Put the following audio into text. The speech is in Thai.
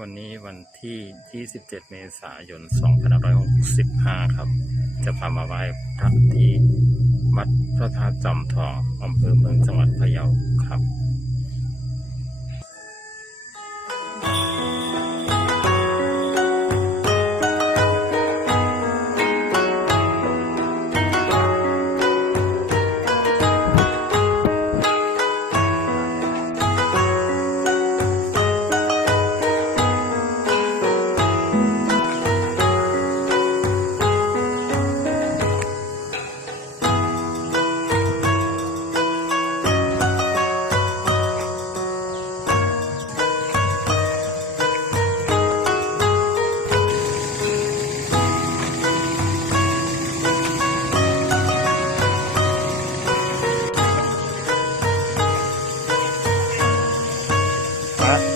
วันนี้วันที่ 27 เมษายน 2565 ครับ จะพามาไหว้พระที่วัดพระธาตุจอมทองอำเภอเมืองจังหวัดพะเยา พระ